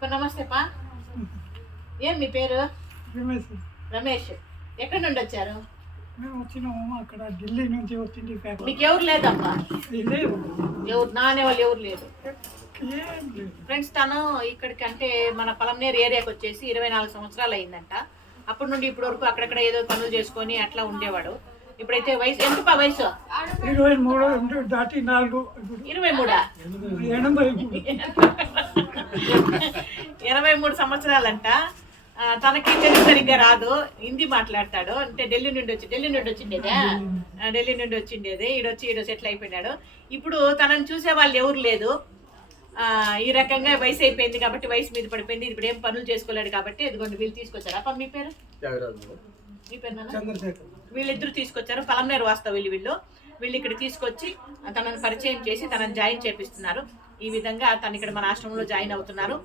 అప్ప నమస్తే పా. ఏం మీ పేరు? రమేష్. రమేష్. ఎక్కడి నుండి వచ్చారు? మేము వచ్చినాము అక్కడ ఢిల్లీ నుంచి వచ్చింది. మీకు ఎవరు లేదమ్మా? లేదు, ఎవరు నానే వాళ్ళు ఎవరు లేదు. ఏం లేదు. ఫ్రెండ్స్, తను ఇక్కడికి అంటే మన పలంనేరు ఏరియాకి వచ్చేసి 24 సంవత్సరాలు అయిందంట. అప్పటి నుండి ఇప్పటి వరకు అక్కడక్కడ ఏదో పనులు చేసుకొని అట్లా ఉండేవాడు. ఇప్పుడైతే వయసు ఎంత వయసు? 23 దాటి 4. 23 83 సంవత్సరాలంట. తనకి తెలుగు సరిగ్గా రాదు, హిందీ మాట్లాడతాడు. అంటే ఢిల్లీ నుండి వచ్చిండేదే. ఢిల్లీ నుండి వచ్చిండేది. ఈడొచ్చి సెటిల్ అయిపోయినాడు. ఇప్పుడు తనని చూసే వాళ్ళు ఎవరు లేదు. ఈ రకంగా వయసు అయిపోయింది కాబట్టి, వయసు మీద పడిపోయింది. ఇప్పుడు ఏం పనులు చేసుకోలేడు కాబట్టి ఇదిగోండి వీళ్ళు తీసుకొచ్చారు. అప్ప మీ పేరు? మీ పేరు చంద్రశేఖర్. వీళ్ళిద్దరు తీసుకొచ్చారు. పలంనేరు వాస్తవ వీళ్ళు ఇక్కడ తీసుకొచ్చి తనను పరిచయం చేసి తనని జాయిన్ చేపిస్తున్నారు. ఈ విధంగా తను ఇక్కడ మన ఆశ్రమంలో జాయిన్ అవుతున్నారు.